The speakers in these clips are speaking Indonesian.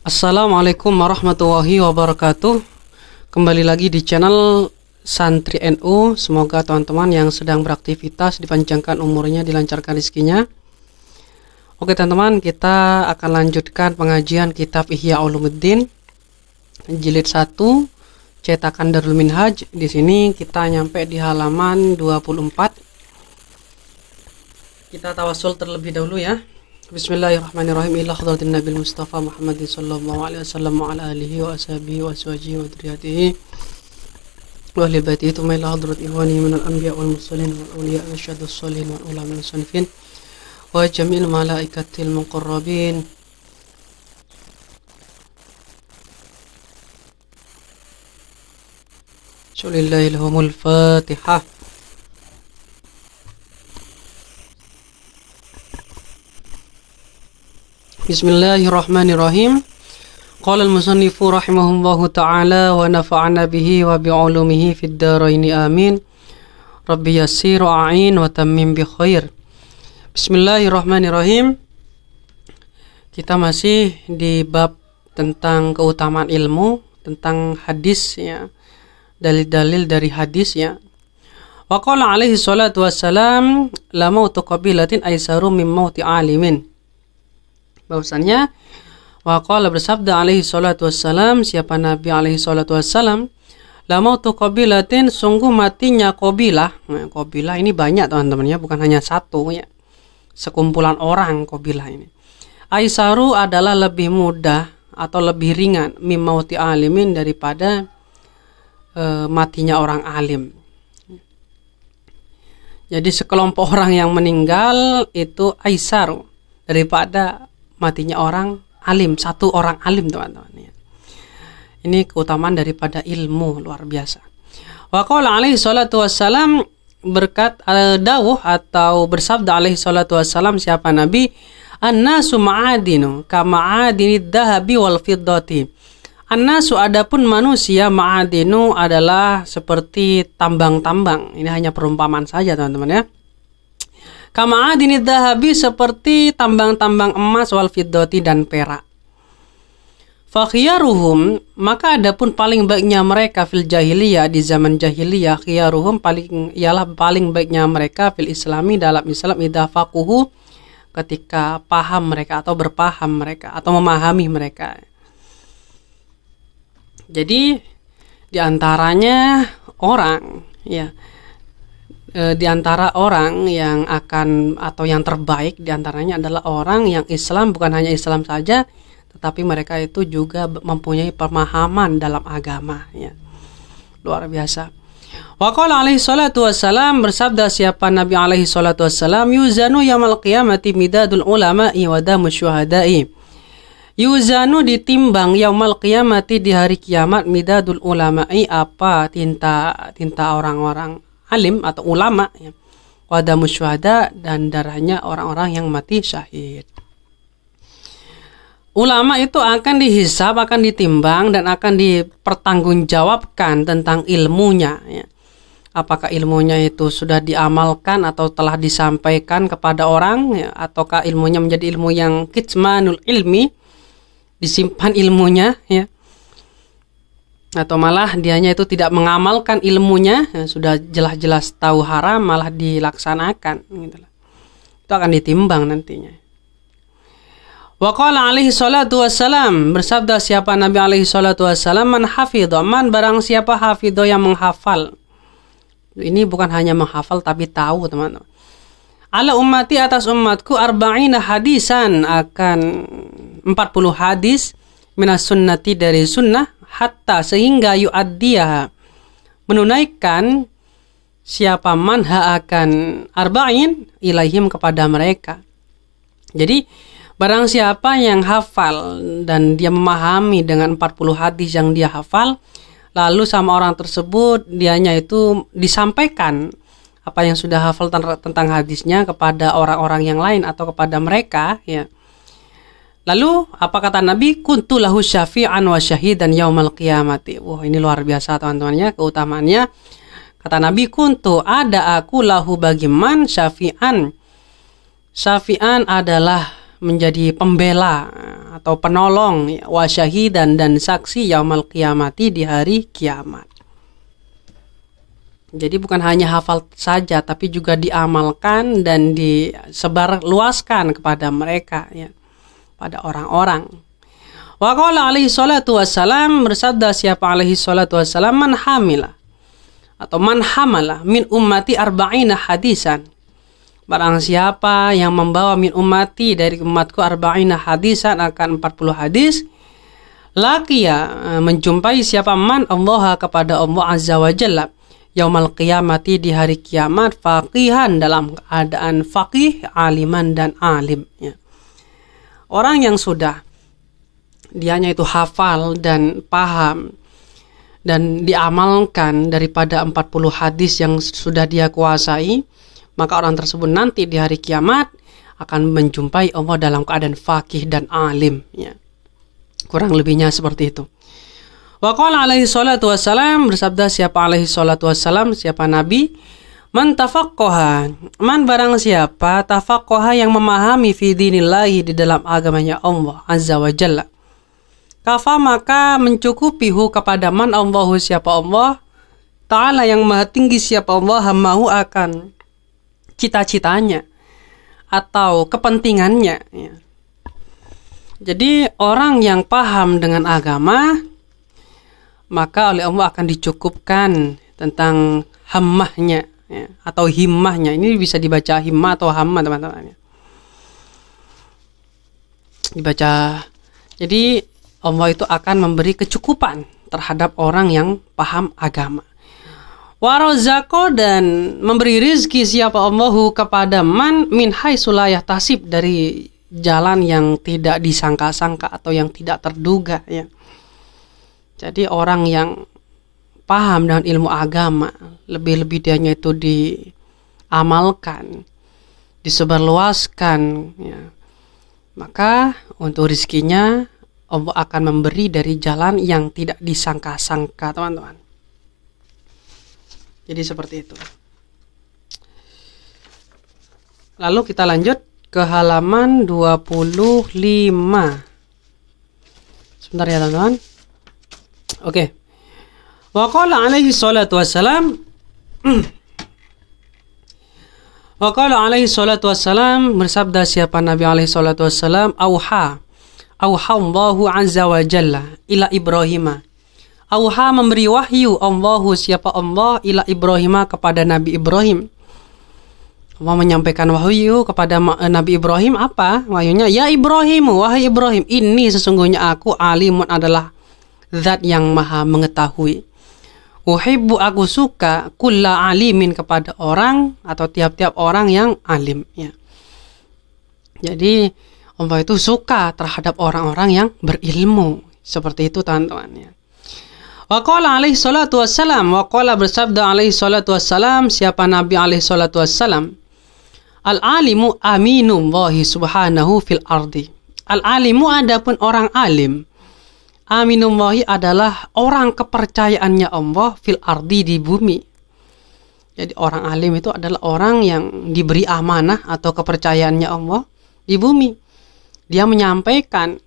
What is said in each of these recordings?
Assalamualaikum warahmatullahi wabarakatuh. Kembali lagi di channel Santri NU. Semoga teman-teman yang sedang beraktivitas dipanjangkan umurnya, dilancarkan rezekinya. Oke teman-teman, kita akan lanjutkan pengajian kitab Ihya Ulumuddin jilid 1 cetakan Darul Minhaj. Di sini kita nyampe di halaman 24. Kita tawasul terlebih dahulu ya. Bismillahirrahmanirrahim. Ila hadratin Nabi Mustafa Muhammadin sallallahu alaihi wasallam wa ala alihi wa ashabihi wa azwajihi wa dzurriyyatihi wa ahli baitihi thumma ila hadrat ihwani minal anbiya wal mursalin wal awliya wa syahadatus sholihin wal ulama wal sanifin wa jami'il malaikatil muqarrabin. Sholillahi lahumul Fatihah. Bismillahirrahmanirrahim. Qala al-musannifu rahimahullahu ta'ala wa nafa'ana bihi wa bi'ulumihi fid dharaini amin. Rabbi yassir wa'in wa tammim bi khair. Bismillahirrahmanirrahim. Kita masih di bab tentang keutamaan ilmu, tentang hadis ya. Dalil-dalil dari hadis ya. Wa qala alaihi salatu wassalam la mautu qabilatin aisaru min mauti alimin. Bahwasannya waqala bersabda alaihi salatu wassalam, siapa Nabi alaihi salatu wassalam, la mautu qabilatin, sungguh matinya qabilah. Nah, qabilah ini banyak teman-teman ya, bukan hanya satu ya, sekumpulan orang qabilah ini. Aisaru adalah lebih mudah atau lebih ringan mim mauti alimin, daripada matinya orang alim. Jadi sekelompok orang yang meninggal itu aisaru daripada matinya orang alim, satu orang alim teman-teman ya. Ini keutamaan daripada ilmu luar biasa. Wa qala alaihi salatu wassalam, berkat dawuh atau bersabda alaihi salatu wassalam siapa Nabi, annasu ma'adinu kama'adinid dahabi wal fiddati. Annasu adapun manusia, ma'adinu adalah seperti tambang-tambang. Ini hanya perumpamaan saja teman-teman ya. Kama adinid dahabi, seperti tambang-tambang emas, wal fiddati dan perak. Fakhiyaruhum, maka adapun paling baiknya mereka fil jahiliyah, di zaman jahiliyah, khiyaruhum ialah paling baiknya mereka fil islami, dalam Islam, idza faquhu, ketika paham mereka atau berpaham mereka atau memahami mereka. Jadi di antaranya orang ya, di antara orang yang akan atau yang terbaik di antaranya adalah orang yang Islam, bukan hanya Islam saja, tetapi mereka itu juga mempunyai pemahaman dalam agama ya. Luar biasa. Wa qala alaihi salatu wassalam, bersabda siapa Nabi alaihi salatu wassalam, yuzanu yaumil qiyamati midadul ulama'i wa damus syuhada'i. Yuzanu, ditimbang, yaumil qiyamati, di hari kiamat, midadul ulama'i, apa tinta orang-orang alim atau ulama ya, wadamus syuhada, dan darahnya orang-orang yang mati syahid. Ulama itu akan dihisab, akan ditimbang, dan akan dipertanggungjawabkan tentang ilmunya ya. Apakah ilmunya itu sudah diamalkan atau telah disampaikan kepada orang ya, ataukah ilmunya menjadi ilmu yang kitmanul ilmi, disimpan ilmunya ya, atau malah dianya itu tidak mengamalkan ilmunya ya, sudah jelas-jelas tahu haram malah dilaksanakan gitu. Itu akan ditimbang nantinya. Wa qala alaihi salatu wassalam, bersabda siapa Nabi alaihi salatu wassalam, man hafidha, man barang siapa hafidha, yang menghafal. Ini bukan hanya menghafal tapi tahu teman-teman. Ala ummati, atas umatku, arba'ina hadisan, akan 40 hadis, minas sunnati, dari sunnah, hatta, sehingga yu'addiyaha, menunaikan siapa manha akan arba'in ilaihim, kepada mereka. Jadi barang siapa yang hafal dan dia memahami dengan 40 hadis yang dia hafal, lalu sama orang tersebut dianya itu disampaikan apa yang sudah hafal tentang hadisnya kepada orang-orang yang lain atau kepada mereka ya. Lalu apa kata Nabi? Kuntu lahu syafi'an wa syahidan yaumal qiyamati. Wah, ini luar biasa teman-temannya, keutamaannya. Kata Nabi, kuntu, ada aku, lahu bagi man, syafi'an. Syafi'an adalah menjadi pembela atau penolong, ya, wa syahidan dan saksi yaumal qiyamati di hari kiamat. Jadi bukan hanya hafal saja, tapi juga diamalkan dan disebar luaskan kepada mereka, ya, pada orang-orang. Wa qala alaihi salatu wassalam, bersabda siapa alaihi salatu wassalam, man hamila atau man hamala min ummati arba'ina hadisan. Barang siapa yang membawa min ummati dari umatku arba'ina hadisan, akan 40 hadis, laqiya menjumpai siapa man Allah kepada Allah azza wa jalla yaumal qiyamati di hari kiamat, faqihan dalam keadaan faqih, aliman dan alim, ya. Orang yang sudah dianya itu hafal dan paham dan diamalkan daripada 40 hadis yang sudah dia kuasai, maka orang tersebut nanti di hari kiamat akan menjumpai Allah dalam keadaan faqih dan alim, ya. Kurang lebihnya seperti itu. Wa qala alaihi salatu wassalam, bersabda siapa alaihi salatu wassalam, siapa Nabi, man tafaqqaha, man barang siapa tafaqqaha yang memahami fi dinillahi di dalam agamanya Allah azza wa jalla, kafa maka mencukupihu kepada man Allahu siapa Allah ta'ala yang maha tinggi siapa Allah, hammahu akan cita-citanya atau kepentingannya, ya. Jadi orang yang paham dengan agama, maka oleh Allah akan dicukupkan tentang hammahnya, ya, atau himmahnya. Ini bisa dibaca himmah atau hammah, teman-teman, ya. Dibaca. Jadi Allah itu akan memberi kecukupan terhadap orang yang paham agama. Warazaqo, dan memberi rizki siapa Allahu kepada man min haitsu la yahtasib, dari jalan yang tidak disangka-sangka atau yang tidak terduga, ya. Jadi orang yang paham dengan ilmu agama, lebih-lebih dianya itu diamalkan, disebarluaskan, ya, maka untuk rizkinya Allah akan memberi dari jalan yang tidak disangka-sangka, teman-teman. Jadi seperti itu. Lalu kita lanjut ke halaman 25. Sebentar ya, teman-teman. Oke. Wa qala alaihi salatu wassalam, wa qala alaihi salatu wassalam, bersabda siapa Nabi alaihi salatu wassalam, auha Allahu azza wa jalla ila Ibrahim. Auha memberi wahyu Allahu siapa Allah ila Ibrahim kepada Nabi Ibrahim. Allah menyampaikan wahyu kepada Nabi Ibrahim, apa wahyunya? Ya Ibrahim, wahai Ibrahim, ini sesungguhnya aku alimun adalah zat yang maha mengetahui. Uhibbu, aku suka, kulla alimin, kepada orang atau tiap-tiap orang yang alim, ya. Jadi Allah itu suka terhadap orang-orang yang berilmu. Seperti itu, teman-teman, ya. Wa qala alaihi salatu wassalam, wa qala bersabda alaihi salatu wassalam siapa Nabi alaihi salatu wassalam, al-alimu aminullahi subhanahu fil ardi. Al-alimu, adapun orang alim, aminullahi adalah orang kepercayaannya Allah fil ardi, di bumi. Jadi orang alim itu adalah orang yang diberi amanah atau kepercayaannya Allah di bumi. Dia menyampaikan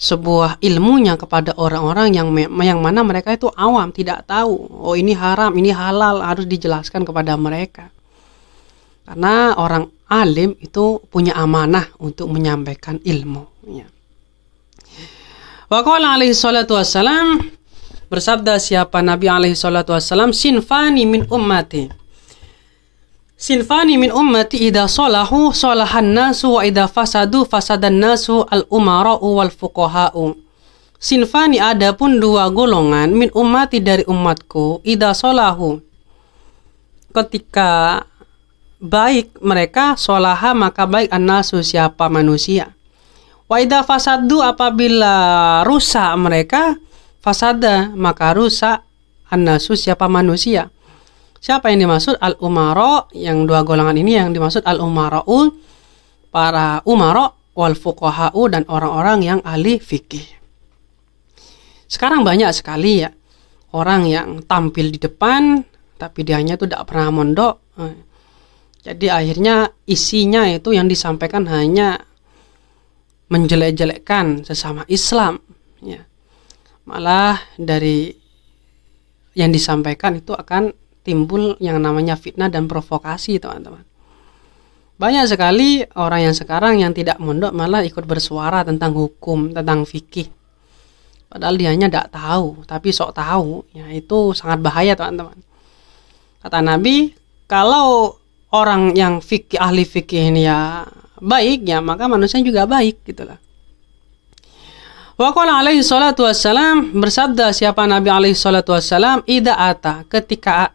sebuah ilmunya kepada orang-orang yang mana mereka itu awam, tidak tahu. Oh, ini haram, ini halal, harus dijelaskan kepada mereka. Karena orang alim itu punya amanah untuk menyampaikan ilmu, ya. Wa qala alaihi salatu wassalam, bersabda siapa Nabi alaihi salatu wassalam, sinfani min ummati. Sinfani min ummati idza salahu salahan nasu wa idza fasadu fasadan nasu al-umara'u wal fuqaha'u. Sinfani, adapun dua golongan, min ummati dari umatku, idza salahu, ketika baik mereka, salaha maka baik, an-nasu siapa manusia. Wa idza fasadu, apabila rusak mereka, fasada maka rusak, an-nasu siapa manusia. Siapa yang dimaksud? Al-umara, yang dua golongan ini yang dimaksud al-umara'u, para umara, wal fuqaha'u, dan orang-orang yang ahli fikih. Sekarang banyak sekali, ya, orang yang tampil di depan tapi dianya itu tidak pernah mondok. Jadi akhirnya isinya itu yang disampaikan hanya menjelek-jelekkan sesama Islam, ya. Malah dari yang disampaikan itu akan timbul yang namanya fitnah dan provokasi, teman-teman. Banyak sekali orang yang sekarang yang tidak mondok malah ikut bersuara tentang hukum, tentang fikih. Padahal dianya tidak tahu, tapi sok tahu, ya itu sangat bahaya, teman-teman. Kata Nabi, kalau orang yang fikih, ahli fikih ini ya baik, ya maka manusia juga baik, gitulah. Wa qala alaihi salatu wassalam, bersabda siapa Nabi alaihi salatu wassalam, ketika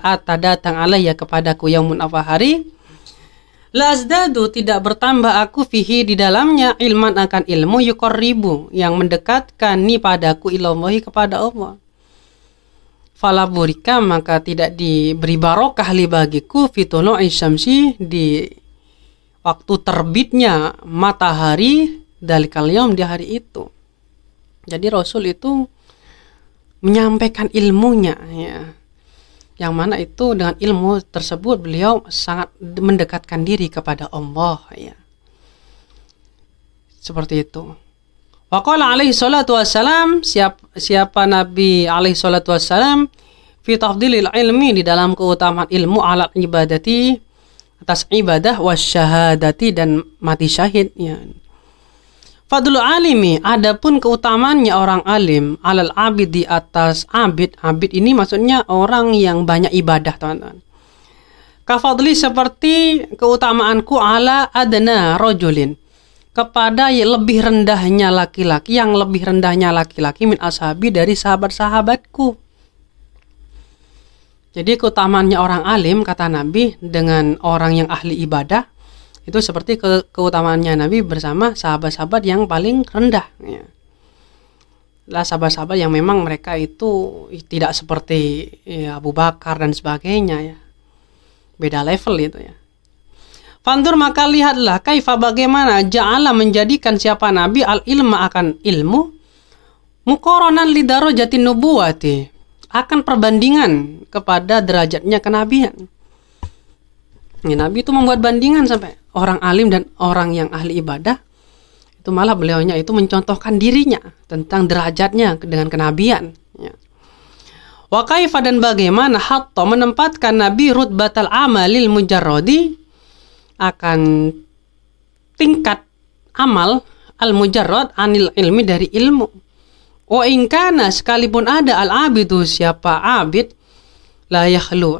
ata datang alayya kepadaku yaumun apa hari, la azdadu tidak bertambah aku fihi di dalamnya ilman akan ilmu yuqarribu yang mendekatkan ni padaku ilallahi kepada Allah. Fala burika maka tidak diberi barokah li bagiku fitulu'i syamsi di waktu terbitnya matahari dalikal yaum di hari itu. Jadi Rasul itu menyampaikan ilmunya, ya. Yang mana itu dengan ilmu tersebut beliau sangat mendekatkan diri kepada Allah, ya. Seperti itu. Wa qala alaihi salatu wassalam, siapa Nabi alaihi salatu wassalam fi tafdilil ilmi di dalam keutamaan ilmu ala ibadati atas ibadah wasyahadati dan mati syahid, ya. Fadlul alimi, adapun keutamaannya orang alim alal abid di atas abid. Abid ini maksudnya orang yang banyak ibadah, teman-teman. Kafadli seperti keutamaanku ala adna rojulin kepada yang lebih rendahnya laki-laki, min ashabi dari sahabat-sahabatku. Jadi keutamaannya orang alim, kata Nabi, dengan orang yang ahli ibadah itu seperti keutamaannya Nabi bersama sahabat-sahabat yang paling rendah, ya. Lah sahabat-sahabat yang memang mereka itu tidak seperti ya, Abu Bakar dan sebagainya, ya. Beda level itu, ya. Fandur maka lihatlah kaifa bagaimana ja'ala menjadikan siapa Nabi al ilma akan ilmu muqaranan li darajatin nubuwati akan perbandingan kepada derajatnya kenabian. Ya, Nabi itu membuat bandingan sampai orang alim dan orang yang ahli ibadah itu malah beliaunya itu mencontohkan dirinya tentang derajatnya dengan kenabian, ya. Wa kaifa dan bagaimana hatta menempatkan Nabi rutbatal amalil mujarradi akan tingkat amal al mujarrad anil ilmi dari ilmu. Wa in kana sekalipun ada al abidu siapa abid la yakhlu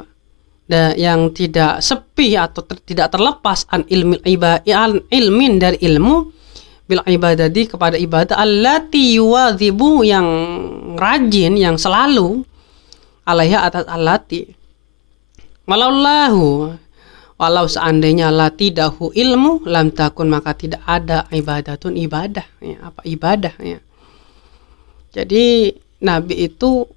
yang tidak sepi atau tidak terlepas an ilmin dari ilmu bil ibadati kepada ibadah allati yuwadzibu yang rajin yang selalu alaiha atas allati walau seandainya la tidahu ilmu lam takun maka tidak ada ibadatun ibadah, ya, apa ibadah, ya. Jadi Nabi itu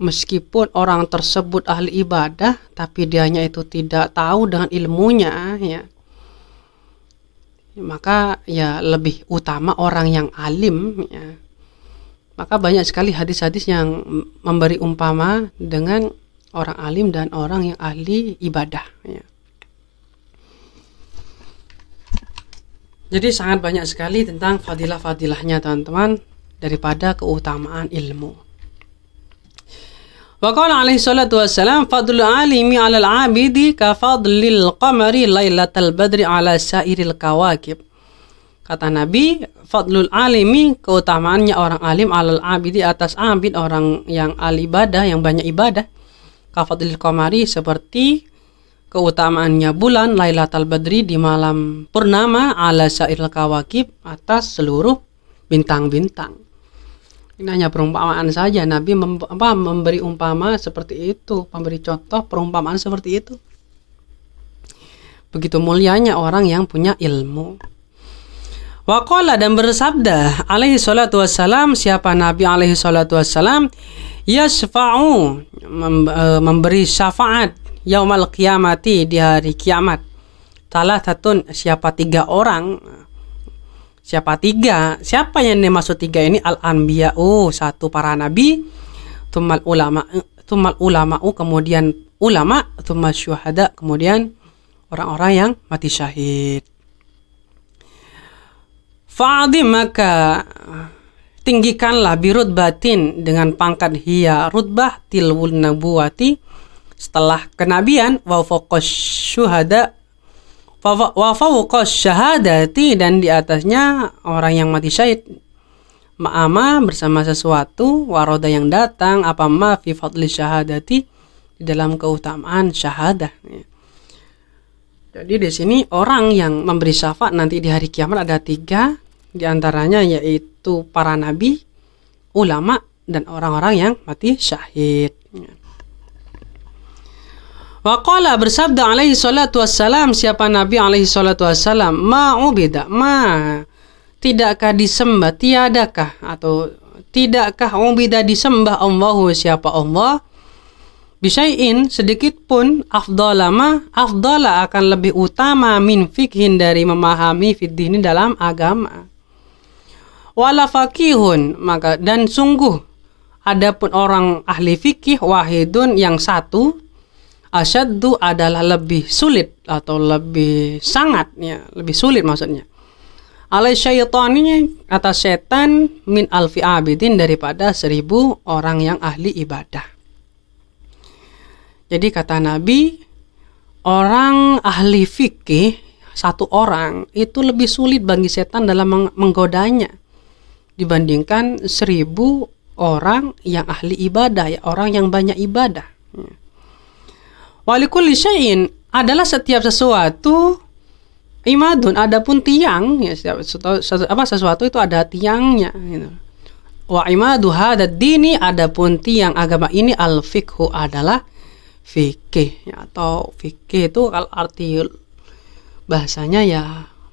meskipun orang tersebut ahli ibadah, tapi dianya itu tidak tahu dengan ilmunya, ya. Maka ya lebih utama orang yang alim, ya. Maka banyak sekali hadis-hadis yang memberi umpama dengan orang alim dan orang yang ahli ibadah, ya. Jadi sangat banyak sekali tentang fadilah-fadilahnya, teman-teman, daripada keutamaan ilmu. Wa qala alaihi salatu wassalam fadlul alimi 'alal 'abidi ka fadlil qamari lailatal badri 'ala sairil kawakib. Kata Nabi, fadlul alimi keutamaannya orang alim 'alal 'abidi atas abid orang yang ahli ibadah, yang banyak ibadah, ka fadlil qamari seperti keutamaannya bulan lailatal badri di malam purnama 'ala sairil kawakib atas seluruh bintang-bintang. Ini hanya perumpamaan saja. Nabi memberi umpama seperti itu, memberi contoh perumpamaan seperti itu. Begitu mulianya orang yang punya ilmu. Wa qala dan bersabda alaihi salatu wassalam siapa Nabi alaihi salatu wassalam yasfa'u memberi syafaat yaumal qiyamati di hari kiamat. Salah satu siapa 3 orang. Siapa 3? Siapa yang dimaksud 3 ini? Al-anbiya'u, 1 para nabi, tsummal ulama'u, kemudian ulama, tsummal syuhada, kemudian orang-orang yang mati syahid. Fa'adhim, maka tinggikanlah birutbatin dengan pangkat hiya rutbah tilwul nabuwati setelah kenabian wa fawqas syuhada wa fawqas syahadati, dan di atasnya orang yang mati syahid, ma'ama bersama sesuatu, waroda yang datang, apa ma fi fadli syahadati di dalam keutamaan syahadah. Jadi di sini orang yang memberi syafaat nanti di hari kiamat ada 3, di antaranya yaitu para nabi, ulama, dan orang-orang yang mati syahid. Waqala, bersabda alaihi salatu wassalam, siapa Nabi alaihi salatu wassalam, ma'ubida, tidakkah disembah, tiadakah atau tidakkah ubida disembah Allahu, siapa Allah, bisyai'in sedikit pun, afdala akan lebih utama, min fikhin dari memahami fiddini dalam agama, wala fakihun, maka dan sungguh adapun orang ahli fikih, wahidun yang satu, asyaddu adalah lebih sulit atau lebih sangat, ya, lebih sulit maksudnya, alai syaitaninya atas setan, min alfi abidin daripada 1000 orang yang ahli ibadah. Jadi kata Nabi, orang ahli fikih satu orang itu lebih sulit bagi setan dalam menggodanya dibandingkan 1000 orang yang ahli ibadah, ya, orang yang banyak ibadah. Walikulli syai'in adalah setiap sesuatu imadun, adapun tiang, ya, sesuatu itu ada tiangnya, gitu. Wa imadu hadad dini, adapun tiang agama ini, al fikhu adalah fikih, ya, atau fikih itu kalau arti bahasanya ya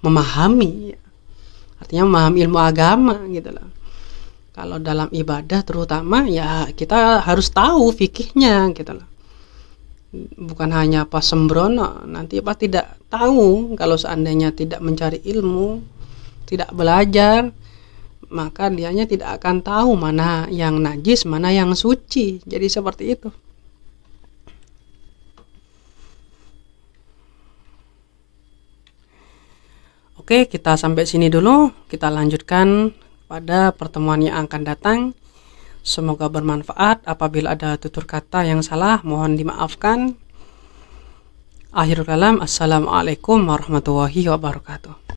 memahami, ya. Artinya memahami ilmu agama gitu loh. Kalau dalam ibadah terutama ya kita harus tahu fikihnya gitu loh. Bukan hanya pas sembrono, nanti pas tidak tahu, kalau seandainya tidak mencari ilmu, tidak belajar, maka dianya tidak akan tahu mana yang najis, mana yang suci. Jadi seperti itu. Oke, kita sampai sini dulu. Kita lanjutkan pada pertemuan yang akan datang. Semoga bermanfaat. Apabila ada tutur kata yang salah, mohon dimaafkan. Akhirul kalam, assalamualaikum warahmatullahi wabarakatuh.